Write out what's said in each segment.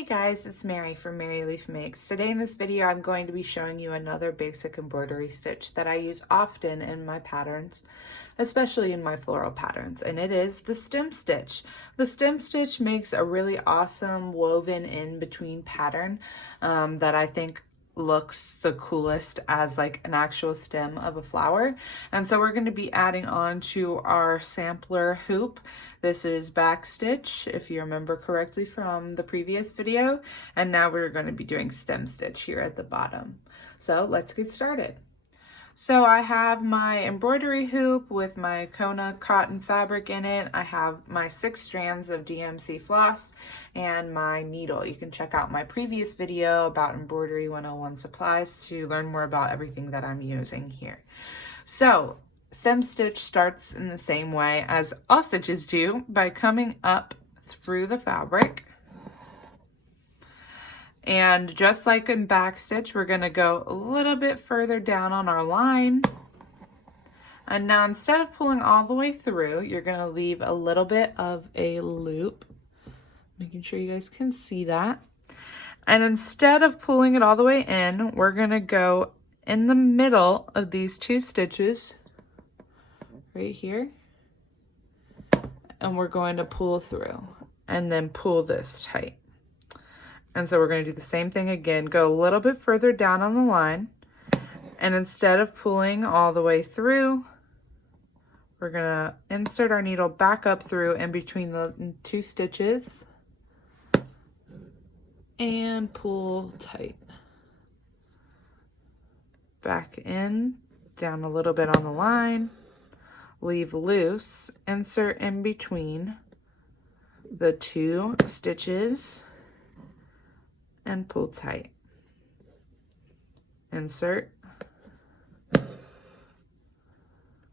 Hey guys, it's Mary from Mary Leaf Makes. Today in this video I'm going to be showing you another basic embroidery stitch that I use often in my patterns, especially in my floral patterns, and it is the stem stitch. The stem stitch makes a really awesome woven in between pattern that I think looks the coolest as like an actual stem of a flower. And so we're going to be adding on to our sampler hoop. This is back stitch, if you remember correctly from the previous video, and now we're going to be doing stem stitch here at the bottom. So let's get started. So I have my embroidery hoop with my Kona cotton fabric in it. I have my 6 strands of DMC floss and my needle. You can check out my previous video about embroidery 101 supplies to learn more about everything that I'm using here. So stem stitch starts in the same way as all stitches do, by coming up through the fabric. And just like in back stitch, we're going to go a little bit further down on our line. And now instead of pulling all the way through, you're going to leave a little bit of a loop, making sure you guys can see that. And instead of pulling it all the way in, we're going to go in the middle of these 2 stitches right here. And we're going to pull through and then pull this tight. And so we're going to do the same thing again, go a little bit further down on the line, and instead of pulling all the way through, we're going to insert our needle back up through in between the 2 stitches and pull tight. Back in, down a little bit on the line, leave loose, insert in between the 2 stitches, and pull tight. Insert,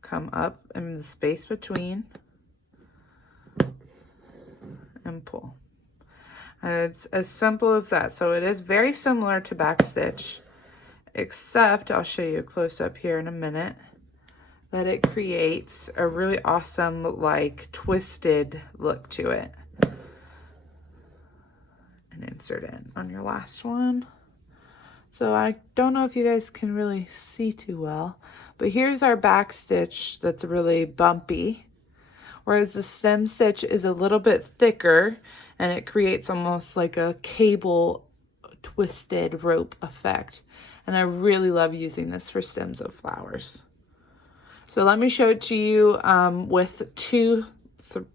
come up in the space between, and pull. And it's as simple as that. So it is very similar to back stitch, except I'll show you a close up here in a minute, that it creates a really awesome like twisted look to it. And insert in on your last one. So I don't know if you guys can really see too well, but here's our back stitch that's really bumpy, whereas the stem stitch is a little bit thicker and it creates almost like a cable twisted rope effect. And I really love using this for stems of flowers. So let me show it to you with 2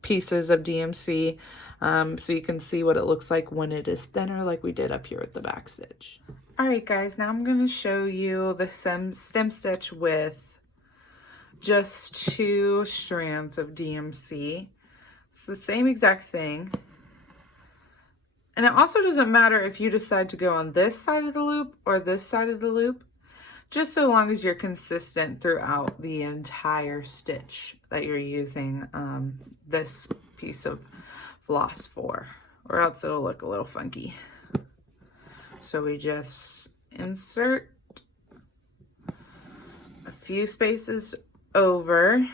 pieces of DMC so you can see what it looks like when it is thinner, like we did up here with the back stitch. All right guys, now I'm going to show you the stem stitch with just 2 strands of DMC. It's the same exact thing. And it also doesn't matter if you decide to go on this side of the loop or this side of the loop, just so long as you're consistent throughout the entire stitch that you're using this piece of floss for, or else it'll look a little funky. So we just insert a few spaces over,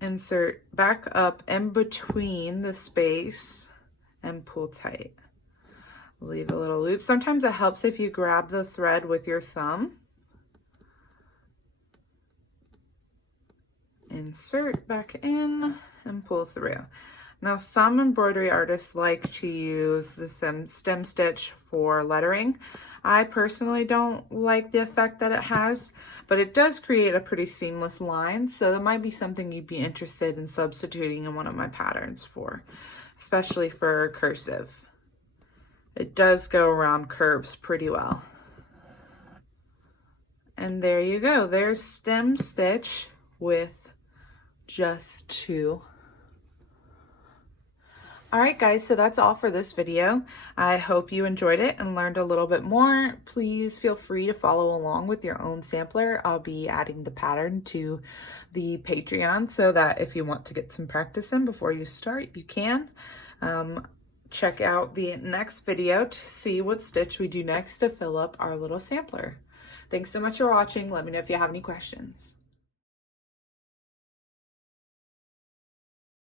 insert back up in between the space, and pull tight. Leave a little loop. Sometimes it helps if you grab the thread with your thumb. Insert back in and pull through. Now some embroidery artists like to use the stem stitch for lettering. I personally don't like the effect that it has, but it does create a pretty seamless line, so that might be something you'd be interested in substituting in one of my patterns for, especially for cursive. It does go around curves pretty well. And there you go, there's stem stitch with just 2. All right guys, so that's all for this video. I hope you enjoyed it and learned a little bit more. Please feel free to follow along with your own sampler. I'll be adding the pattern to the Patreon so that if you want to get some practice in before you start, you can. Check out the next video to see what stitch we do next to fill up our little sampler. Thanks so much for watching. Let me know if you have any questions.